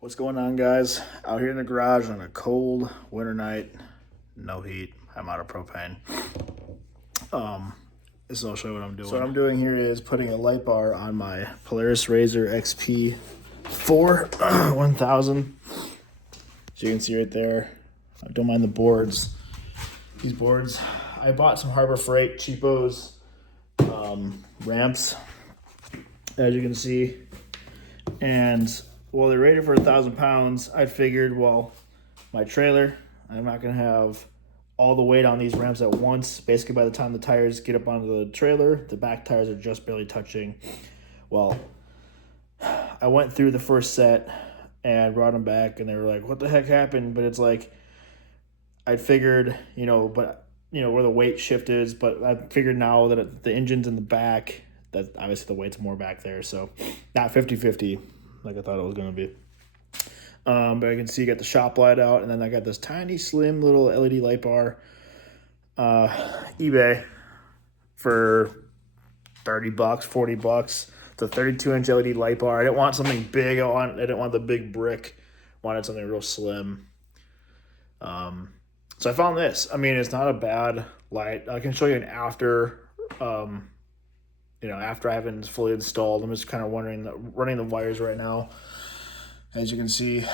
What's going on, guys? Out here in the garage on a cold winter night, no heat. I'm out of propane. This will show you what I'm doing. So what I'm doing here is putting a light bar on my Polaris RZR XP 1000. As you can see right there, I don't mind the boards. These boards, I bought some Harbor Freight cheapos ramps, as you can see, and well, they're rated for 1,000 pounds. I figured, well, my trailer, I'm not gonna have all the weight on these ramps at once. Basically, by the time the tires get up onto the trailer, the back tires are just barely touching. Well, I went through the first set and brought them back, and they were like, what the heck happened? But it's like, I figured, where the weight shift is, but I figured now that the engine's in the back, that obviously the weight's more back there, so not 50-50 like I thought it was going to be. But I can see you got the shop light out, and then I got this tiny, slim little LED light bar. eBay for $30, $40. It's a 32-inch LED light bar. I didn't want something big. I didn't want the big brick. I wanted something real slim. So I found this. I mean, it's not a bad light. I can show you an after. After I haven't fully installed. I'm just kind of running the wires right now. As you can see, it's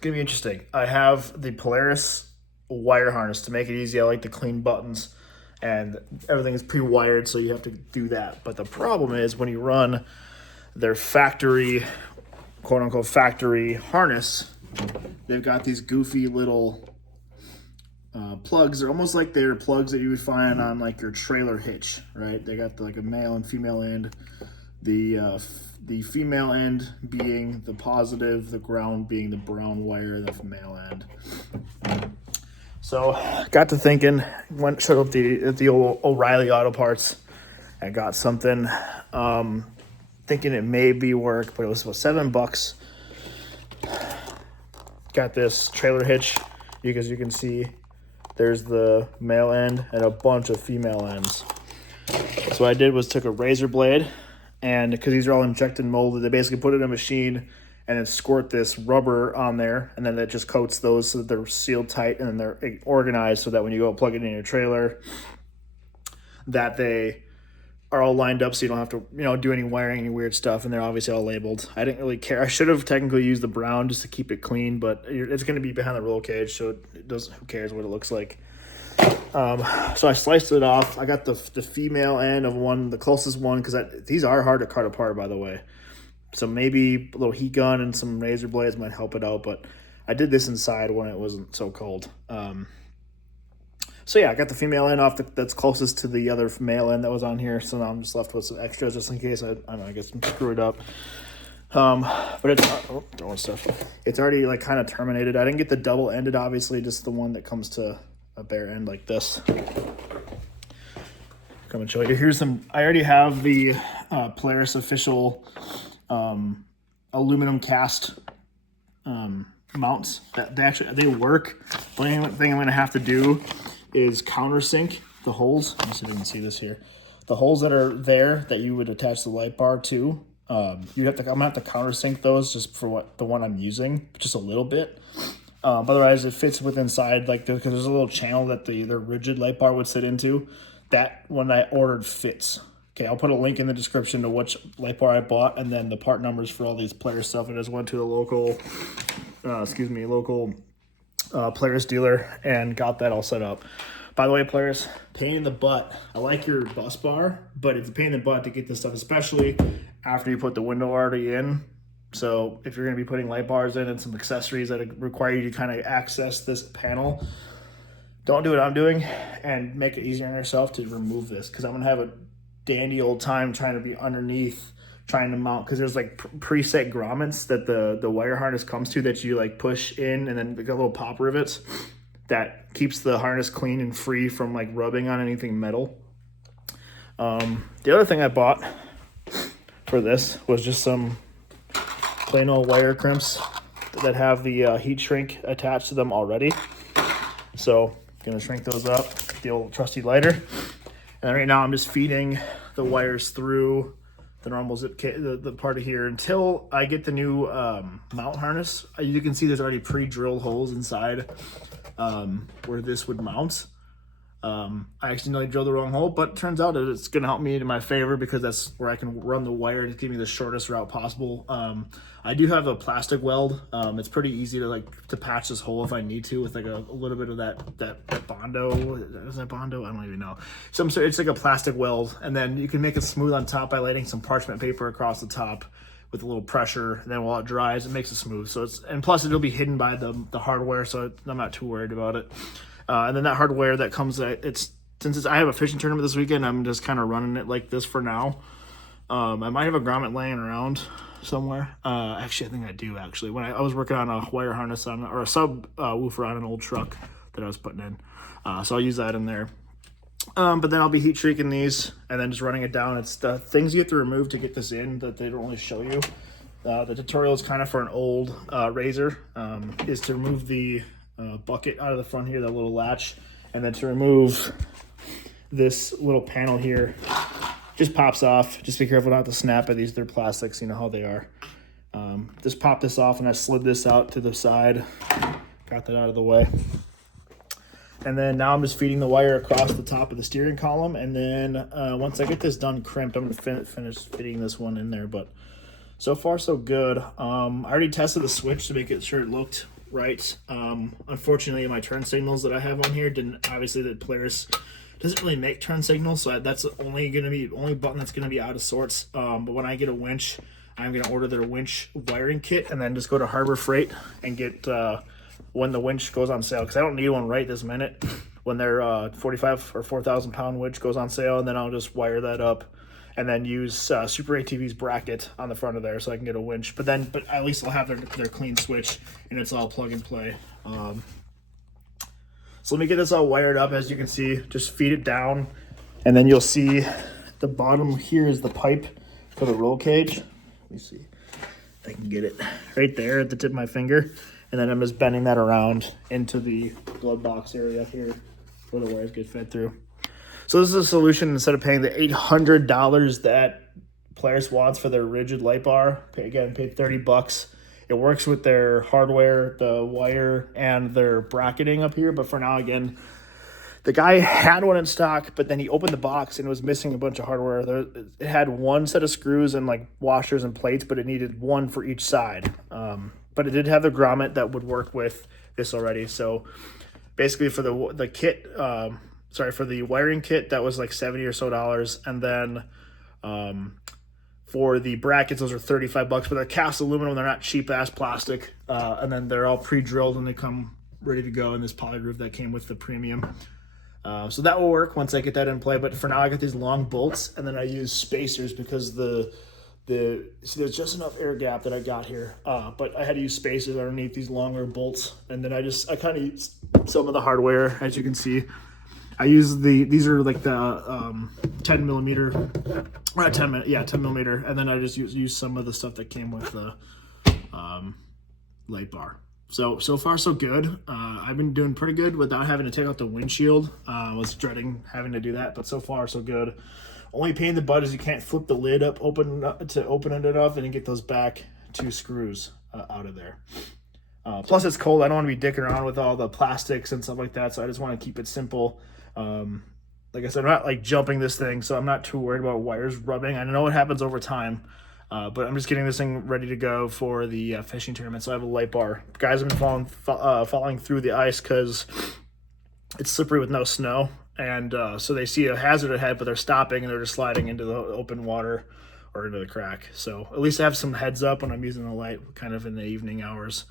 gonna be interesting. I have the Polaris wire harness to make it easy. I like the clean buttons, and everything is pre-wired, so you have to do that. But the problem is when you run their factory, quote-unquote factory harness, they've got these goofy little plugs. They're almost like they're plugs that you would find on like your trailer hitch, right? They got like a male and female end. The female end being the positive, the ground being the brown wire, the male end. So got to thinking, showed up at the old O'Reilly Auto Parts. I got something, thinking it may be work, but it was about $7. Got this trailer hitch, because you can see there's the male end and a bunch of female ends. So what I did was took a razor blade, and because these are all injected molded, they basically put it in a machine and then squirt this rubber on there, and then that just coats those so that they're sealed tight, and then they're organized so that when you go plug it in your trailer, that they are all lined up so you don't have to do any wiring, any weird stuff, and they're obviously all labeled. I didn't really care. I should have technically used the brown just to keep it clean, but it's going to be behind the roll cage, so it doesn't. Who cares what it looks like? So I sliced it off. I got the female end of the closest one, because these are hard to cut apart, by the way. So maybe a little heat gun and some razor blades might help it out, but I did this inside when it wasn't so cold. So yeah, I got the female end off that's closest to the other male end that was on here. So now I'm just left with some extras just in case I guess I'm screwed up. But it's throwing stuff. It's already like kind of terminated. I didn't get the double ended, obviously, just the one that comes to a bare end like this. Come and show you. Here's some. I already have the Polaris official aluminum cast mounts. They work. The only thing I'm gonna have to do is countersink the holes. Let me see if I can see this here. The holes that are there that you would attach the light bar to, I'm gonna have to countersink those just for the one I'm using, just a little bit. Otherwise, it fits with inside, like because there's a little channel that the rigid light bar would sit into. That one I ordered fits. Okay, I'll put a link in the description to which light bar I bought, and then the part numbers for all these Polaris stuff. I just went to a local Polaris dealer and got that all set up. By the way, Polaris, pain in the butt. I like your bus bar, but it's a pain in the butt to get this stuff, especially after you put the window already in. So if you're going to be putting light bars in and some accessories that require you to kind of access this panel, don't do what I'm doing and make it easier on yourself to remove this, because I'm going to have a dandy old time trying to be underneath, trying to mount, because there's like preset grommets that the wire harness comes to that you like push in, and then they got little pop rivets that keeps the harness clean and free from like rubbing on anything metal. The other thing I bought for this was just some plain old wire crimps that have the heat shrink attached to them already. So gonna shrink those up, the old trusty lighter. And right now I'm just feeding the wires through the normal zip kit, the part of here, until I get the new mount harness. You can see there's already pre-drilled holes inside where this would mount. I accidentally drilled the wrong hole, but it turns out that it's going to help me in my favor because that's where I can run the wire to give me the shortest route possible. I do have a plastic weld. It's pretty easy to patch this hole if I need to with like a little bit of that Bondo. Is that Bondo? I don't even know. It's like a plastic weld, and then you can make it smooth on top by laying some parchment paper across the top with a little pressure. And then while it dries, it makes it smooth. And plus it'll be hidden by the hardware, so I'm not too worried about it. And then that hardware that comes, since I have a fishing tournament this weekend, I'm just kind of running it like this for now. I might have a grommet laying around somewhere. Actually, I think I do, actually. When I was working on a wire harness or a sub woofer on an old truck that I was putting in. So I'll use that in there. But then I'll be heat shrieking these and then just running it down. It's the things you have to remove to get this in that they don't really show you. The tutorial is kind of for an old razor, is to remove the bucket out of the front here, that little latch, and then to remove this little panel here. Just pops off. Just be careful not to snap at these. They're plastics, you know how they are. Just pop this off, and I slid this out to the side. Got that out of the way. And then now I'm just feeding the wire across the top of the steering column, and then once I get this done crimped, I'm going to finish fitting this one in there. But so far so good. I already tested the switch to make sure it looked right. Unfortunately, my turn signals that I have on here obviously the Polaris doesn't really make turn signals, so that's only button that's gonna be out of sorts. But when I get a winch, I'm gonna order their winch wiring kit and then just go to Harbor Freight and get when the winch goes on sale, because I don't need one right this minute. When their 45 or 4,000 pound winch goes on sale, and then I'll just wire that up and then use Super ATV's bracket on the front of there so I can get a winch. But at least I'll have their clean switch and it's all plug and play. So let me get this all wired up. As you can see, just feed it down, and then you'll see the bottom here is the pipe for the roll cage. Let me see if I can get it right there at the tip of my finger. And then I'm just bending that around into the glove box area here where the wires get fed through. So this is a solution. Instead of paying the $800 that Polaris wants for their rigid light bar, paid $30. It works with their hardware, the wire, and their bracketing up here. But for now, again, the guy had one in stock, but then he opened the box and it was missing a bunch of hardware. It had one set of screws and like washers and plates, but it needed one for each side. But it did have the grommet that would work with this already. So basically for the kit, for the wiring kit, that was like $70 or so. And then for the brackets, those are $35. But they're cast aluminum, they're not cheap ass plastic. And then they're all pre-drilled and they come ready to go in this poly groove that came with the premium. So that will work once I get that in play. But for now, I got these long bolts, and then I use spacers because see, there's just enough air gap that I got here. But I had to use spacers underneath these longer bolts. And then I kind of used some of the hardware, as you can see. I use these are like the 10 millimeter, or 10 millimeter. And then I just use some of the stuff that came with the light bar. So far so good. I've been doing pretty good without having to take out the windshield. I was dreading having to do that, but so far so good. Only pain in the butt is you can't flip the lid up open it enough and then get those back two screws out of there. Plus it's cold. I don't want to be dicking around with all the plastics and stuff like that, so I just want to keep it simple. Like I said, I'm not like jumping this thing, so I'm not too worried about wires rubbing. I know what happens over time. But I'm just getting this thing ready to go for the fishing tournament. So I have a light bar. Guys have been falling through the ice because it's slippery with no snow. And so they see a hazard ahead, but they're stopping and they're just sliding into the open water or into the crack. So at least I have some heads up when I'm using the light kind of in the evening hours.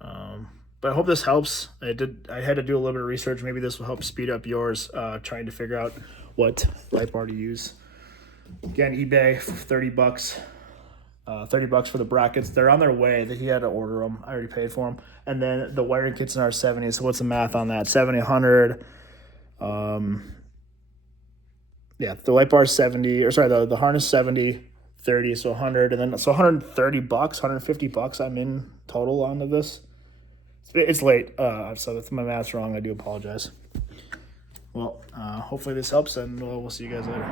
But I hope this helps. I had to do a little bit of research. Maybe this will help speed up yours, trying to figure out what light bar to use. Again, eBay for $30. $30 for the brackets. They're on their way. He had to order them. I already paid for them. And then the wiring kit's in our 70. So what's the math on that? 70, 100. Yeah, the light bar is 70. Or sorry, the harness 70, 30, so 100. And then so $130, $150 I'm in total onto this. It's late. So if my math's wrong, I do apologize. Well, hopefully this helps, and we'll see you guys later.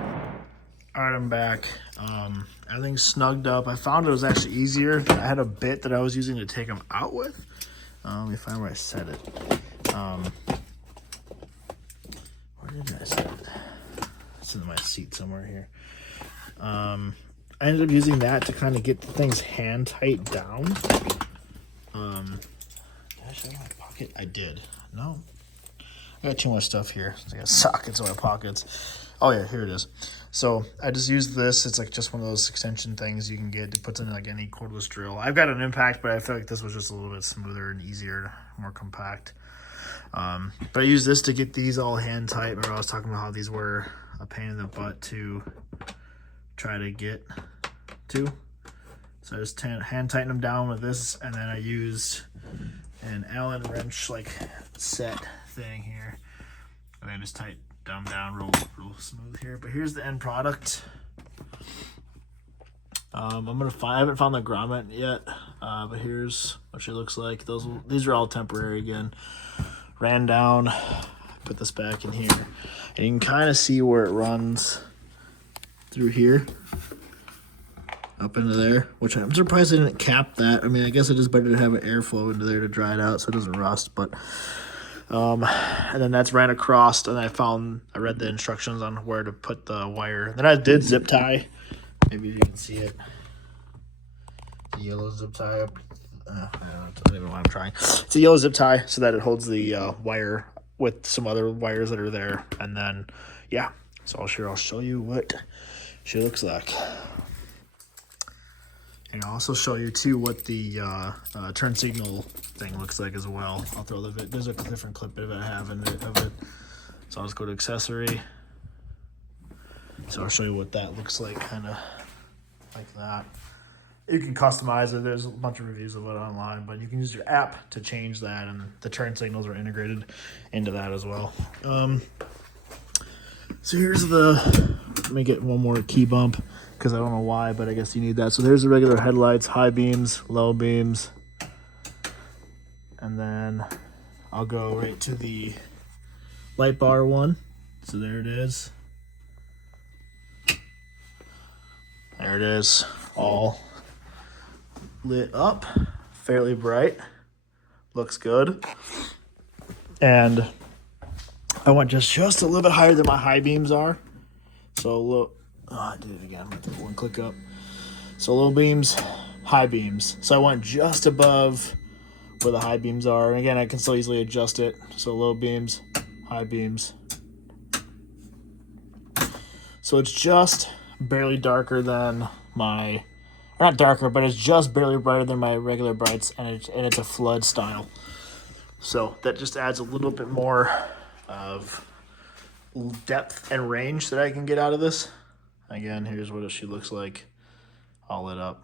All right, I'm back. Everything's snugged up. I found it was actually easier. I had a bit that I was using to take them out with. Let me find where I set it. Where did I set it? It's in my seat somewhere here. I ended up using that to kind of get the things hand tight down. Did I show you my pocket? I did. No. I got too much stuff here. I got sockets in my pockets. Oh yeah, here it is. So I just used this. It's like just one of those extension things you can get. It puts in like any cordless drill. I've got an impact, but I feel like this was just a little bit smoother and easier, more compact. But I used this to get these all hand tight. Remember I was talking about how these were a pain in the butt to try to get to. So I just hand tighten them down with this, and then I used an Allen wrench like set thing here, and I just tighten them down real smooth here. But here's the end product. I haven't found the grommet yet, but here's what she looks like. These are all temporary again. Ran down, put this back in here, and you can kind of see where it runs through here up into there, which I'm surprised I didn't cap that. I mean, I guess it is better to have an airflow into there to dry it out so it doesn't rust, but and then that's ran across, and I read the instructions on where to put the wire. Then I did zip tie. Maybe you can see it. The yellow zip tie up. I don't even know why I'm trying. It's a yellow zip tie so that it holds the wire with some other wires that are there. And then, yeah. So I'll show you what she looks like. And I'll also show you too what the turn signal thing looks like as well. I'll throw there's a different clip of it I have of it. So I'll just go to accessory. So I'll show you what that looks like, kind of like that. You can customize it. There's a bunch of reviews of it online, but you can use your app to change that, and the turn signals are integrated into that as well. So here's let me get one more key bump, because I don't know why, but I guess you need that. So there's the regular headlights, high beams, low beams. And then I'll go right to the light bar one. So there it is. There it is, all lit up, fairly bright, looks good. And I went just a little bit higher than my high beams are. So look, I did it again, one click up. So low beams, high beams. So I went just above where the high beams are. And again, I can still easily adjust it. So low beams, high beams. So it's just barely darker than or not darker, but it's just barely brighter than my regular brights, and it's a flood style. So that just adds a little bit more of depth and range that I can get out of this. Again, here's what she looks like all lit up.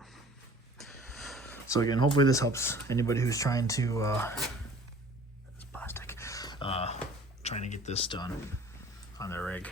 So again, hopefully this helps anybody who's trying to trying to get this done on their rig.